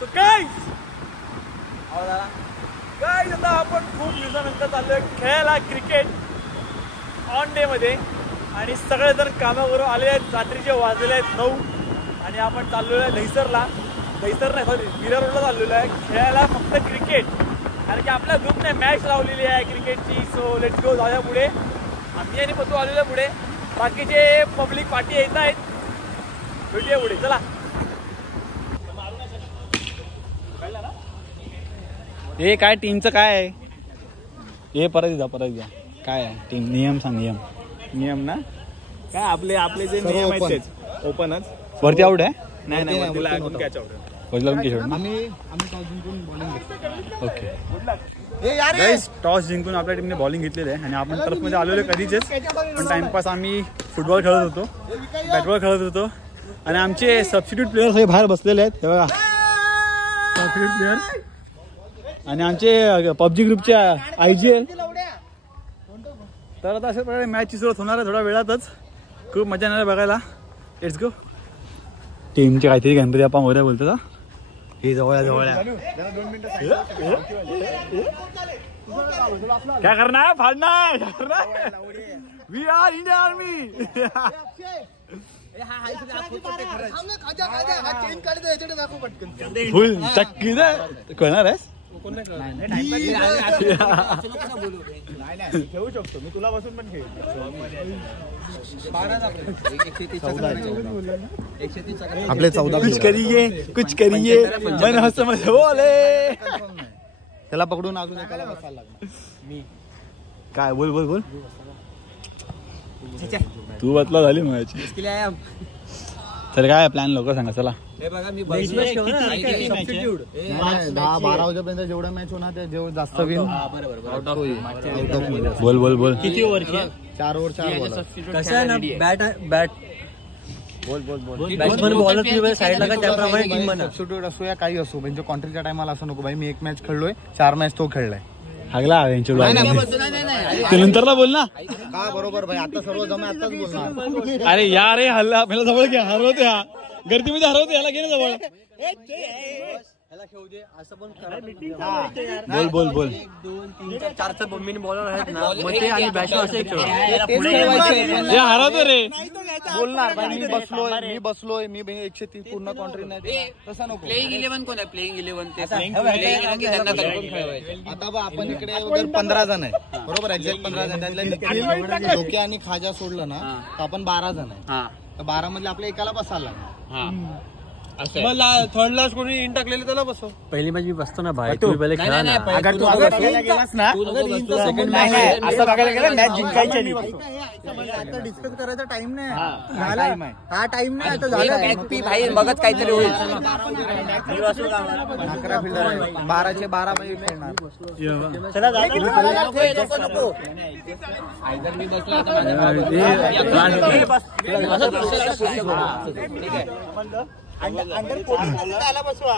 तो काय आता आपण खूप दिवसानंतर चाललोय खेळायला क्रिकेट ऑन डे मध्ये आणि सगळेजण कामावरून आले आहेत. रात्रीचे वाजलेले आहेत 9 आणि आपण चाललेलो आहे दहिसर नाही सॉरी मीरा रोडला चाललेलो आहे खेळायला फक्त क्रिकेट. कारण की आपल्या ग्रुपने मॅच लावलेली आहे क्रिकेटची. So let's go. जाऊया पुढे. आम्ही आणि पतू आलेलो आहे पुढे. बाकीचे पब्लिक पार्टी येत आहेत. भेटूया पुढे. चला. हे काय टीमचं काय आहे हे परत जा काय आहे टीम नियम सांग. नियम ना काय आपले जे नियम आहेत तेच ओपनच. वरती आउट आहे नाही वरतीला लागून कॅच आउट ओके. टॉस जिंकून आपल्या टीमने बॉलिंग घेतलेली आहे आणि आपण टर्फमध्ये आलेलो कधीच पण टाइमपास आम्ही फुटबॉल खेळत होतो बॅटबॉल खेळत होतो आणि आमचे सबस्टिट्यूट प्लेयर सगळे बाहेर बसलेले आहेत. हे बघा सबस्टिट्यूट प्लेयर आणि आमचे पबजी ग्रुपचे IGL. तर आता अशा प्रकारे मॅचची सुरुवात होणार आहे थोड्या वेळातच. खूप मजा येणार आहे बघायला. Let's go. टीमचे काहीतरी गणपती बाप्पा मोरया बोलतात. हे जवळ क्या करना है फाड़ना है we are Indian army. Full चक्की करणार आहेस खेळू शकतो मी तुला बसून पण खेळ. आपले 14 कुछ करिए मन हसमत बोले. त्याला पकडून अजून एकाला बसायला लागणार. मी काय बोल तू बतला झाली माझी. तर काय प्लॅन लवकर सांगा. चला हे बघा मी 10-12 वाजेपर्यंत जेवढा मॅच होणार ते जेवढं जास्त विन. बोल किती ओव्हरची 4 ओव्हर 4 बॉल. कसं आहे ना बॅट बोल बॅट्समन बॉलर साईडला का त्याप्रमाणे टीम म्हणा सबस्टिट्यूट असो या काही असो म्हणजे कॉन्ट्रीच्या टायमाला असं नको भाई मी एक मॅच खेळलोय 4 मॅच तो खेळलाय. हागला नंतरला बोल ना का बरोबर भाई. आता सर्व जमा आताच बोलणार. अरे यार हे हल्ला आपल्याला जवळ घ्या हरवते हा गर्दीमध्ये हरवते याला घे ना जवळ. बोल 1 2 3 4 मिनिट बॉलर आहेत ना मध्ये आणि बॅट्समन असे हरवतो रे. बोलणार मी बसलोय मी 130 पूर्ण कॉन्ट्री नाही तसं नको. प्लेइंग 11 कोण आहे प्लेइंग 11 आता बघ आपण इकडे 15 जण आहे बरोबर एक्झॅक्ट 15 जण त्यातले डोके आणि खाजा सोडलं ना तर आपण 12 जण आहे. तर 12 मधले आपल्या एकाला बसायला मला थर्ड लास्ट कोणी इन टाकलेले त्याला बसव. पहिली मॅच मी बसतो ना भाई तू पहिले खेळा ना. अगर तू गेलास ना असं बघायला गेला मॅच जिंकायची नाही. आता डिस्कस करायचा टाइम नाही हा टाइम नाही आता झालं भाई मगच काहीतरी होईल. 11 फिल्डर 12चे 12 मध्ये खेळणार. चला नको मी बसला ठीक आहे अंडर 14 आला बसवा.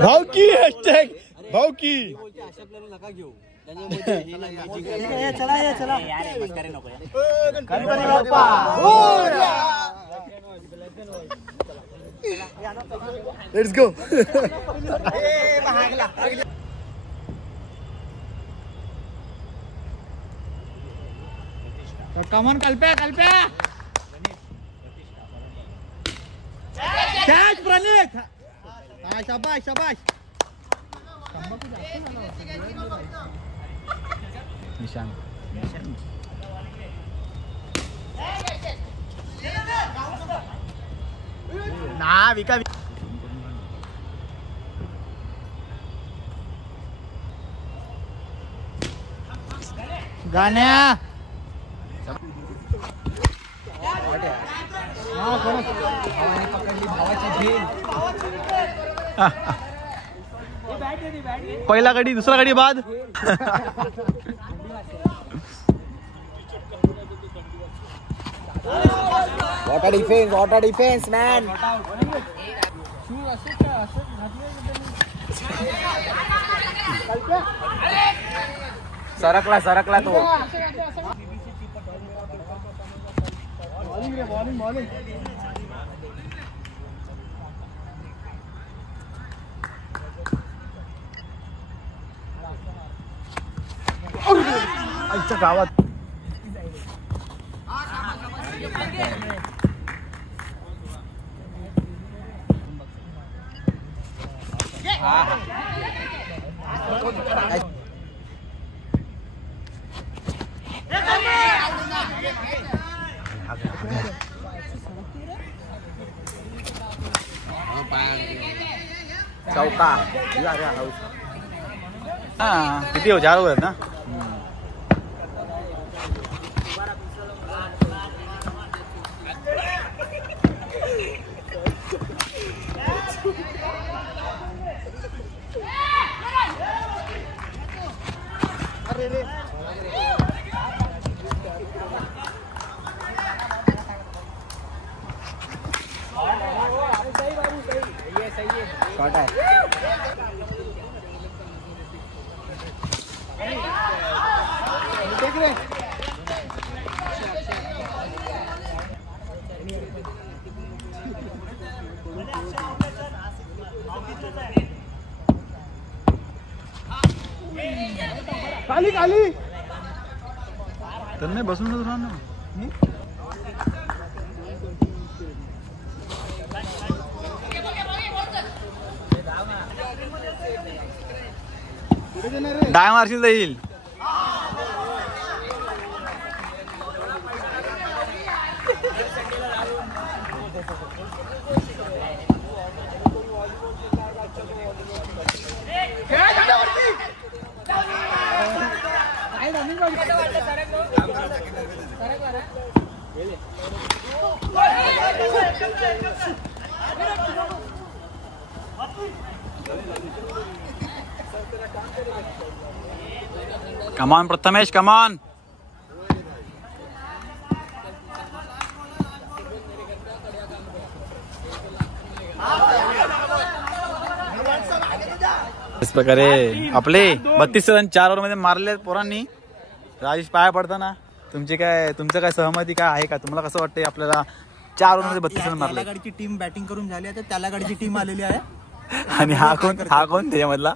भावकी हॅशटॅग भावकी नका घेऊ. चला लेट्स गो. कमॉन कल्प्या कॅच प्रणित. शाबाश निशान ना विका गाण्या पहिला गडी दुसरा गडी बाद. What a defense, man. सरकला तो. आजच्या गावात चौका किती हो 4 ओव्हर ना. शॉट आहे. खाली खाली तर नाही बसून राहा ना. डाय मारशील तर येईल. Come on, Prathamesh, come on. इस प्रकारे आपले 32 रन 4 ओव्हर मध्ये मारले पोरांनी. राजेश पाया पडताना तुमचं काय सहमती काय आहे का? तुम्हाला कसं वाटतंय आपल्याला 4 ओव्हर मध्ये 32 रन मारले? गाडीची टीम बॅटिंग करून झाली आहे तर त्याला गाडीची टीम आलेली आहे. आणि हा कोण त्याच्यामधला?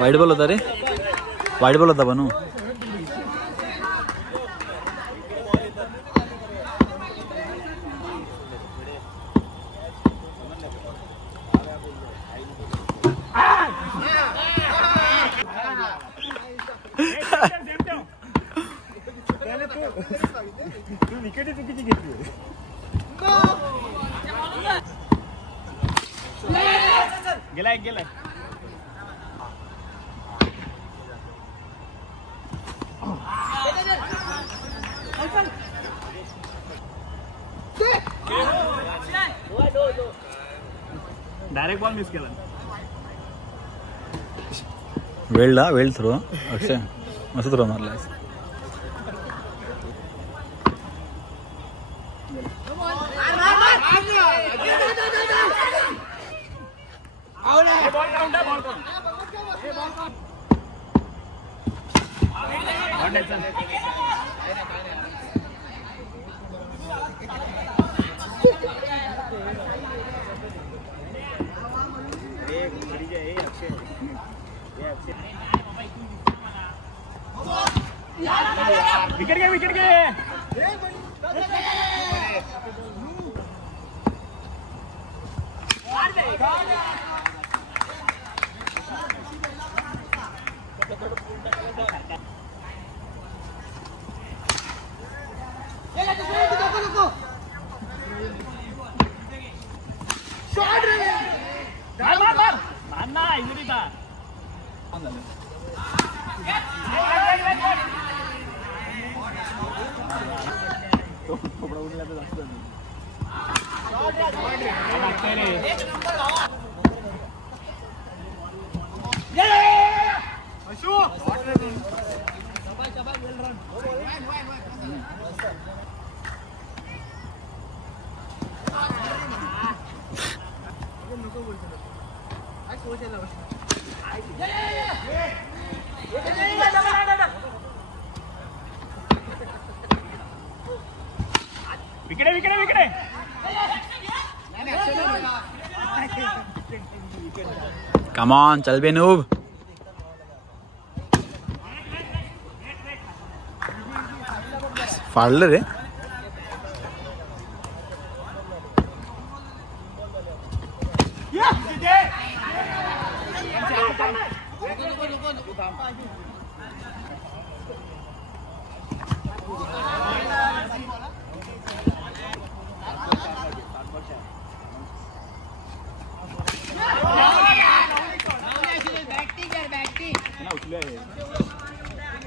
वाईट बॉल होता रे. वाईट बॉल होता बनू. विकेट चुकीची घेतली. गेला एक गेला. डायरेक्ट बॉल मिस केला. वेळ थ्रो अक्षय मस्त थ्रो मारला. विकेट घे. कम ऑन, चल बे नूब. फाडलं रे.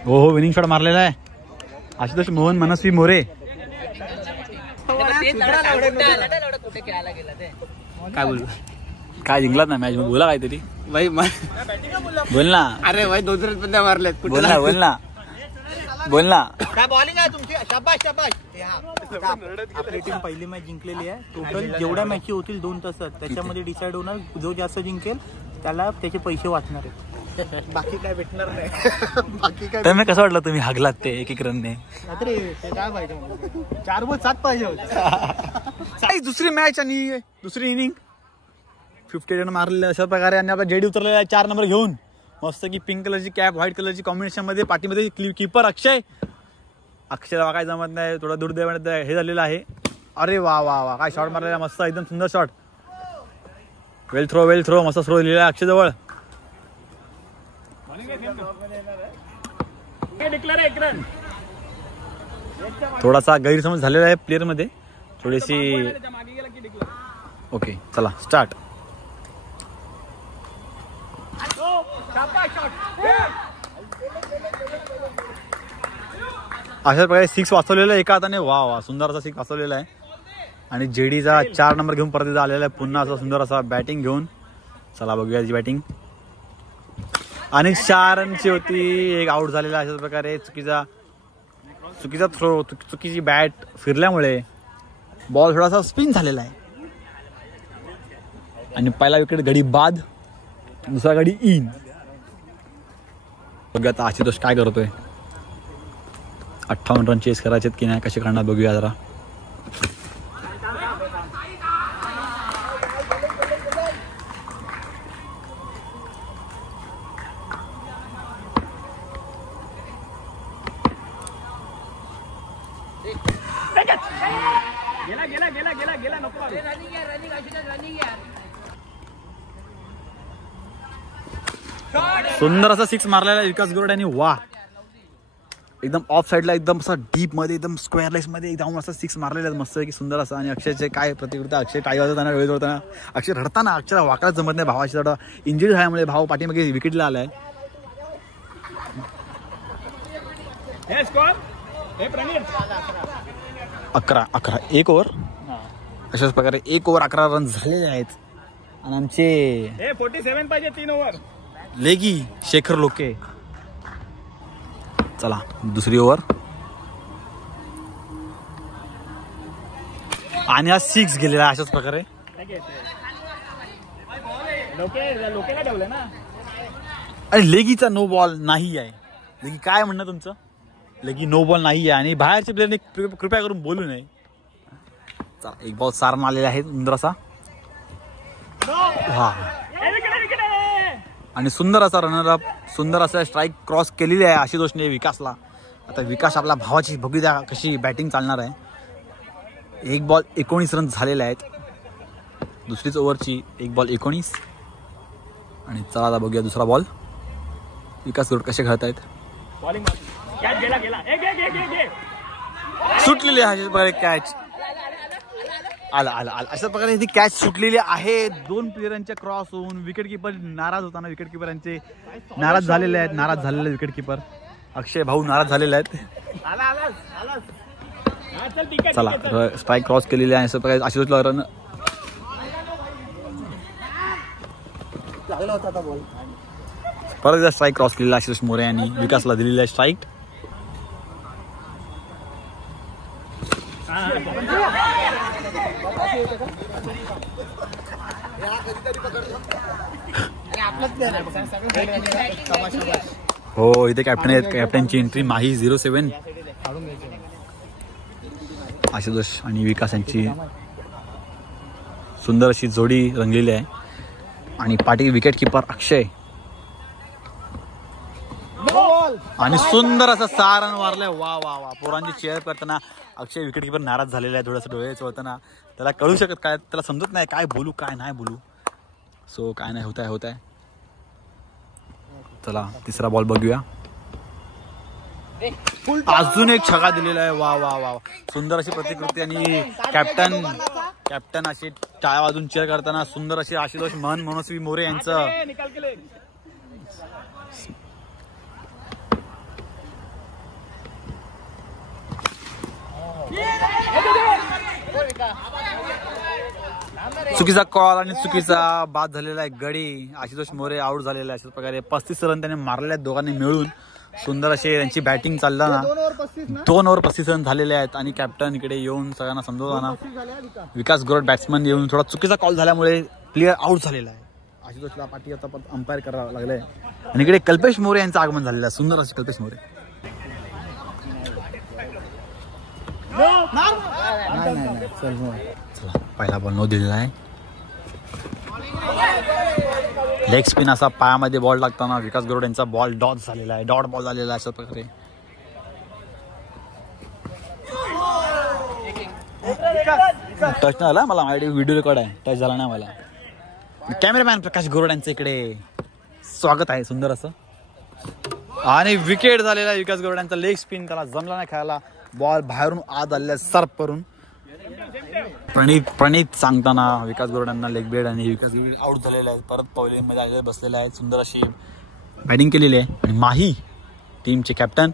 हो विनिंग शॉट मारलेला आहे आशुतोष मोहन मनस्वी मोरे. काय बोलू, काय जिंकलात ना मॅच, बोला काहीतरी भाई. बोल ना. अरे भाई 2 रन पण मारलेत. बोल ना बोल ना बोल ना. काय बॉलिंग आहे तुमची, शाबाश शाबाश. आपली टीम पहिली मॅच जिंकलेली आहे. टोटल जेवढ्या मॅची होतील 2 तासात त्याच्यामध्ये डिसाईड होणार जो जास्त जिंकेल त्याला त्याचे पैसे वाचणार आहेत. बाकी काय भेटणार नाही. बाकी काय तर मी कसं वाटलं तुम्ही हागलात ते एक रनने. काय पाहिजे, 4 बॉल 7 पाहिजे होते. दुसरी मॅच आणि दुसरी इनिंग 50 रन मारलेले अशा प्रकारे आणि आपला जेडी उतरलेला आहे 4 नंबर घेऊन. मस्त की पिंक कलरची कॅप व्हाईट कलरची कॉम्बिनेशन मध्ये पाठीमध्ये कीपर अक्षयला काय जमत नाही, थोडा दुर्दैवाने हे झालेलं आहे. अरे वा वा वा, काय शॉट मारलेला मस्त, एकदम सुंदर शॉट. वेल थ्रो मस्त थ्रो दिलेला आहे अक्षय जवळ. थोडासा गैरसमज झालेला आहे प्लेअर मध्ये थोडीशी. ओके चला स्टार्ट. अशा प्रकारे 6 वाचवलेला आहे एका हाताने. वा वा, सुंदर असा 6 वाचवलेला आहे. आणि जेडीचा 4 नंबर घेऊन परत आलेला आहे पुन्हा असा सुंदर असा बॅटिंग घेऊन. चला बघूया याची बॅटिंग. आणि 4 रनची होती, एक आउट झालेला. अशाच प्रकारे चुकीचा थ्रो, चुकीची बॅट फिरल्यामुळे बॉल थोडासा स्पिन झालेला आहे. आणि पहिला विकेट गडी बाद, दुसरा गडी इन. बघूया आता आशुतोष काय करतोय. 58 रन चेस करायचेत की नाही, कसे करणार बघूया जरा. सुंदर असा 6 मारलेला विकास गोरड आणि वा, एकदम ऑफ साईडला एकदम असा डीप मध्ये एकदम स्क्वेअर लेग्स मध्ये एकदम असा 6 मारलेला मस्त की सुंदर असा. आणि अक्षयचे काय प्रतिकृती, अक्षय टाळी वाजवताना वेळ जोडताना, अक्षय रडताना, अक्षयला वाकडाच जमत नाही. भावाची थोडा इंजुरी झाल्यामुळे भाव पाठीमागे विकेटला आलाय. अकरा 1 ओव्हर. अशाच प्रकारे 1 ओव्हर 11 रन झालेले आहेत. आणि आमचे 47 पाहिजे 3 ओव्हर. लेगी शेखर लोके. चला दुसरी ओव्हर. आणि हा 6 गेलेला अशाच प्रकारे. आणि लेगीचा नो बॉल नाही आहे. लेगी काय म्हणणं तुमचं, लेगी नो बॉल नाही आहे आणि बाहेरच्या प्लेअरने कृपया करून बोलू नये. चला 1 बॉल सारण आलेला आहे सुंदर असा. हा, आणि सुंदर असा रनरअप, सुंदर असा स्ट्राईक क्रॉस केलेली आहे आशुतोषने विकासला. आता विकास आपल्या भावाची बघू द्या कशी बॅटिंग चालणार आहे. 1 बॉल 19 रन झालेले आहेत दुसरीच ओव्हरची. 1 बॉल 19. आणि चला आता बघूया दुसरा बॉल विकास गोरड कसे खेळत आहेत. सुटलेली आहे कॅच. आला अशा प्रकारे ती कॅच सुटलेली आहे. 2 प्लेयरांच्या क्रॉस होऊन विकेट किपर नाराज होताना विकेट किपरांचे नाराज झालेले विकेट किपर अक्षय भाऊ नाराज झालेले आहेत. चला स्ट्राईक क्रॉस केलेली आहे. अशा प्रकारे आशुतोषला रन परत एकदा स्ट्राईक क्रॉस केलेला आशुतोष मोरे यांनी विकासला दिलेली आहे स्ट्राईक. हो इथे कॅप्टन आहेत. कॅप्टनची एंट्री माही 07. आशुतोष आणि विकास यांची सुंदर अशी जोडी रंगलेली आहे. आणि पाटील विकेट किपर अक्षय आणि सुंदर असं 6 रन मारलंय. वा वा वा. पोरांची चेअर करताना अक्षय विकेट किपर नाराज झालेला आहे. थोडंसं डोळे चोळताना त्याला कळू शकत काय, त्याला समजत नाही काय बोलू काय नाही बोलू. सो काय नाही होत आहे. चला तिसरा बॉल बघूया. अजून एक छक्का दिलेला आहे. वा वा वा. सुंदर अशी प्रतिकृती आणि कॅप्टन अशी टाळ्या वाजून चेअर करताना सुंदर अशी आशुतोष मनस्वी मोरे यांचं चुकीचा कॉल आणि चुकीचा बाद झालेला आहे. गडी आशुतोष मोरे आउट झालेला आहे. अशाच प्रकारे 35 रन त्याने मारलेले आहेत दोघांनी मिळून. सुंदर असे त्यांची बॅटिंग चालताना 2 ओव्हर 35 रन झालेले आहेत. आणि कॅप्टन इकडे येऊन सगळ्यांना समजवताना विकास गोरड बॅट्समन येऊन थोडा चुकीचा कॉल झाल्यामुळे प्लेअर आउट झालेला आहे. आशुतोषला पाठी आता अंपायर करावं लागलंय. आणि इकडे कल्पेश मोरे यांचं आगमन झालेलं आहे. सुंदर असे कल्पेश मोरे. चला पहिला बॉल नो दिलेला आहे. लेग स्पिन असा पायामध्ये बॉल लागताना विकास गरुड यांचा बॉल डॉट झालेला आहे. डॉट बॉल झालेला आहे अशा प्रकारे. टच नाही झाला मला. व्हिडिओ रेकॉर्ड आहे. टच झाला नाही मला. कॅमेरामॅन प्रकाश गरुड यांचं इकडे स्वागत आहे सुंदर असं. आणि विकेट झालेला आहे विकास गरुड यांचा. लेग स्पिन त्याला जमला नाही खेळायला. बॉल बाहेरून आत आलेला सर्फ करून प्रणित सांगताना विकास गरुड यांना लेग बेड आणि विकास गरुड आउट झालेला आहे. परत पवलेमध्ये आलेले बसलेले आहेत. सुंदर अशी बॅटिंग केलेली आहे. आणि माही टीमचे कॅप्टन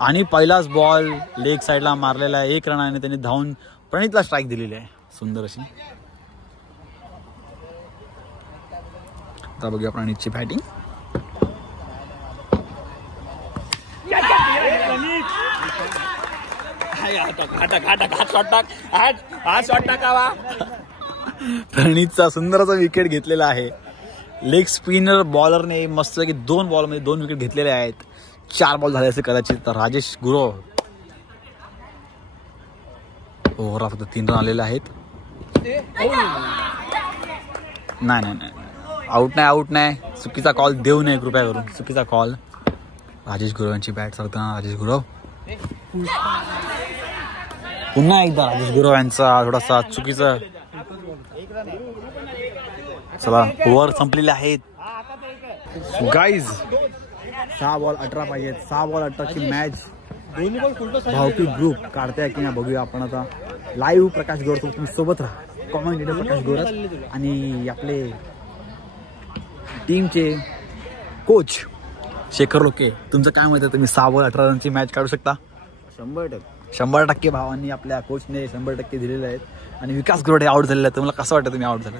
आणि पहिलाच बॉल लेग साईडला मारलेला आहे. 1 रनाने त्यांनी धावून प्रणितला स्ट्राईक दिलेली आहे. सुंदर अशी. आता बघूया प्रणितची बॅटिंग. प्रणितचा सुंदर असा विकेट घेतलेला आहे. लेग स्पिनर बॉलरने मस्त की 2 बॉलमध्ये 2 विकेट घेतलेले आहेत. 4 बॉल झाले असे कदाचित. तर राजेश गुरव ओव्हर फक्त 3 रन आलेले आहेत. नाही आउट नाही. चुकीचा कॉल देऊ नये कृपया करून. चुकीचा कॉल. राजेश गुरव यांची बॅट चालताना राजेश गुरव पुन्हा एकदा राजेश गुरव यांचा थोडासा चुकीचा. चला ओव्हर संपलेले आहेत गाईज. 6 बॉल 18 पाहिजेत. 6 बॉल 18ची मॅच भावकी ग्रुप काढताय की नाही बघूया आपण आता. लाईव्ह प्रकाश गोरत तुम्ही सोबत राहा. कॉमेंटेटर प्रकाश गोरत आणि आपले टीमचे कोच शेखर लोके. तुमचं काय मत आहे? तुम्ही 6 बॉल 18 रनची मॅच काढू शकता? 100% भावांनी आपल्या कोचने 100% दिलेले आहेत. आणि विकास गोरडे आउट झालेले आहेत. तुम्हाला कसं वाटतं तुम्ही आउट झाले?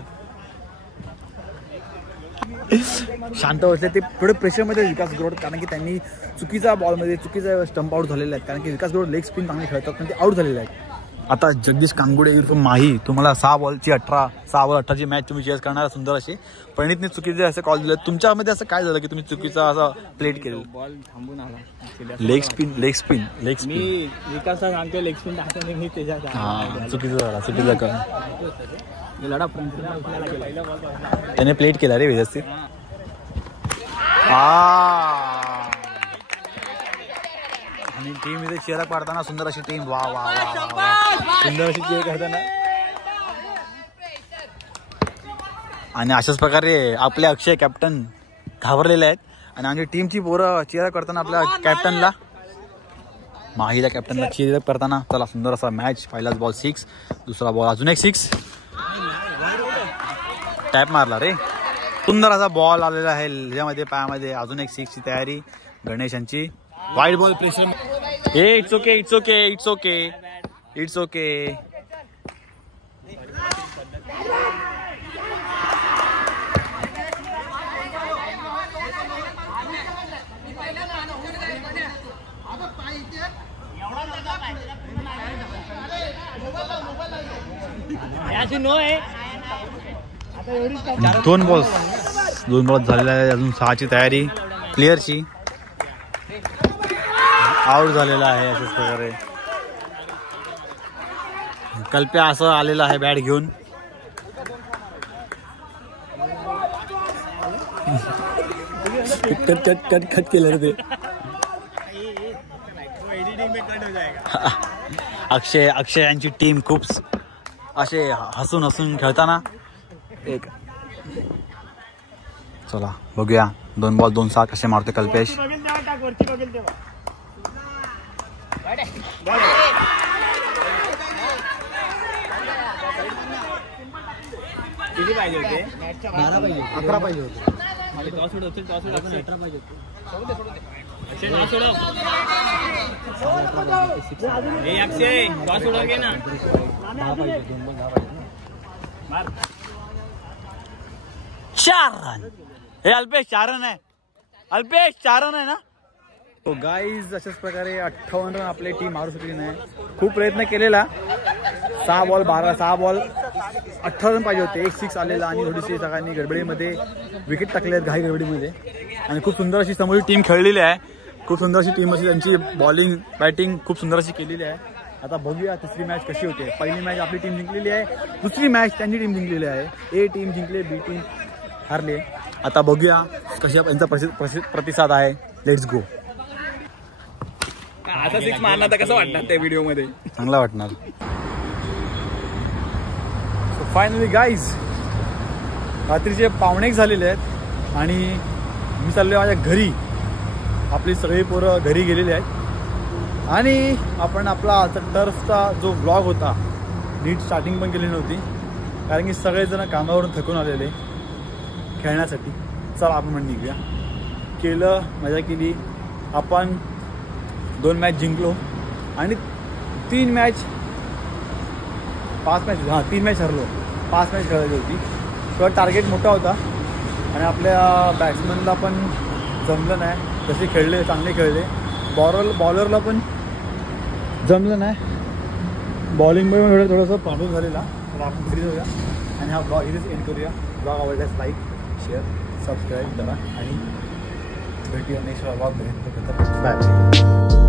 शांत बसले ते थोडे प्रेशरमध्ये विकास गोरड, कारण की त्यांनी चुकीचा बॉलमध्ये चुकीचा स्टंप आउट झालेला आहे. कारण की विकास गोरड लेग स्पिन चांगले खेळतात पण ते आउट झालेले आहेत. आता जगदीश कांगुडे उर्फ माही तुम्हाला 6 बॉल 18ची मॅच तुम्ही चेस करणार सुंदर अशी. प्रणितने चुकीचे असे कॉल दिले. तुमच्यामध्ये असं काय झालं की तुम्ही चुकीचा असा प्लेट केलं? बॉल थांबून आला. लेग स्पिन मी विकासला सांगतो लेग स्पिन टाकतो मी त्याच्या चुकीचं झाला. चुकीचा कॉल लढा त्याने प्लेट केला रे व्यवस्थित. आणि टीम इथे चेअर पाडताना सुंदर अशी टीम. वा वा वा. सुंदर अशी चेअर करताना. आणि अशाच प्रकारे आपले अक्षय कॅप्टन घाबरलेले आहेत. आणि आमची टीमची पोरं चेअर करताना आपल्या कॅप्टनला माहीला कॅप्टनला चेअर करताना. चला सुंदर असा मॅच. पहिलाच बॉल 6, दुसरा बॉल अजून एक 6. टॅप मारला रे. सुंदर असा बॉल आलेला आहे ह्याच्यामध्ये पायामध्ये. अजून एक 6ची तयारी गणेश यांची. Wide ball pressure. It's okay. दोन बॉल झालेला आहे. अजून 6ची तयारी प्लेयरची. आउट झालेला आहे अशाच प्रकारे. कल्प्या असं आलेला आहे बॅट घेऊन. कट कट कट कट केलं रे ते. अक्षय यांची टीम खूप असे हसून हसून खेळताना एक. चला बघूया 2 बॉल 2 6 कसे मारते कल्पेश. किती पाहिजे होते? 11 पाहिजे होते. हे अल्पेश 4 रन आहे. अल्पेश 4 रन आहे ना. तो गाईज अशाच प्रकारे 58 रन आपली टीम मारू शकली नाही. खूप प्रयत्न केलेला. 6 बॉल 18 रन पाहिजे होते. 1 6 आलेला आणि थोडीशी सगळ्यांनी गडबडीमध्ये विकेट टाकले आहेत घाई गडबडीमध्ये. आणि खूप सुंदर अशी समोर टीम खेळलेली आहे. खूप सुंदर अशी टीम अशी त्यांची बॉलिंग बॅटिंग खूप सुंदर अशी केलेली आहे. आता बघूया तिसरी मॅच कशी होते. पहिली मॅच आपली टीम जिंकलेली आहे. दुसरी मॅच त्यांची टीम जिंकलेली आहे. ए टीम जिंकले, बी टीम हारले. आता बघूया कशा यांचा प्रतिसाद आहे. Let's go. आता 6 मारणार तर कसं वाटणार त्या व्हिडिओ मध्ये? चांगला वाटणार. फायनली गाईज रात्रीचे 1:45 झालेले आहेत आणि मी चाललोय माझ्या घरी. आपली सगळी पोरं घरी गेलेली आहेत आणि आपण आपला टर्फचा जो ब्लॉग होता नीट स्टार्टिंग पण केली नव्हती कारण की सगळेजण कामावरून थकून आलेले खेळण्यासाठी. चला आपण पण निघूया. केलं, मजा केली. आपण 2 मॅच जिंकलो आणि 3 मॅच 5 मॅच 3 मॅच हरलो. 5 मॅच खेळायची होती. तेव्हा टार्गेट मोठा होता आणि आपल्या बॅट्समनला पण जमलं नाही. तसे खेळले, चांगले खेळले. बॉलरला पण जमलं नाही. बॉलिंगमध्ये थोडंसं प्रॉब्लेम झालेला. तर आपण घरी जाऊया आणि हा ब्लॉग इथेच एंड करूया. ब्लॉग आवडल्यास लाईक शेअर सबस्क्राईब करा आणि भेटूया नेक्स्ट ब्लॉगपर्यंत. बाय.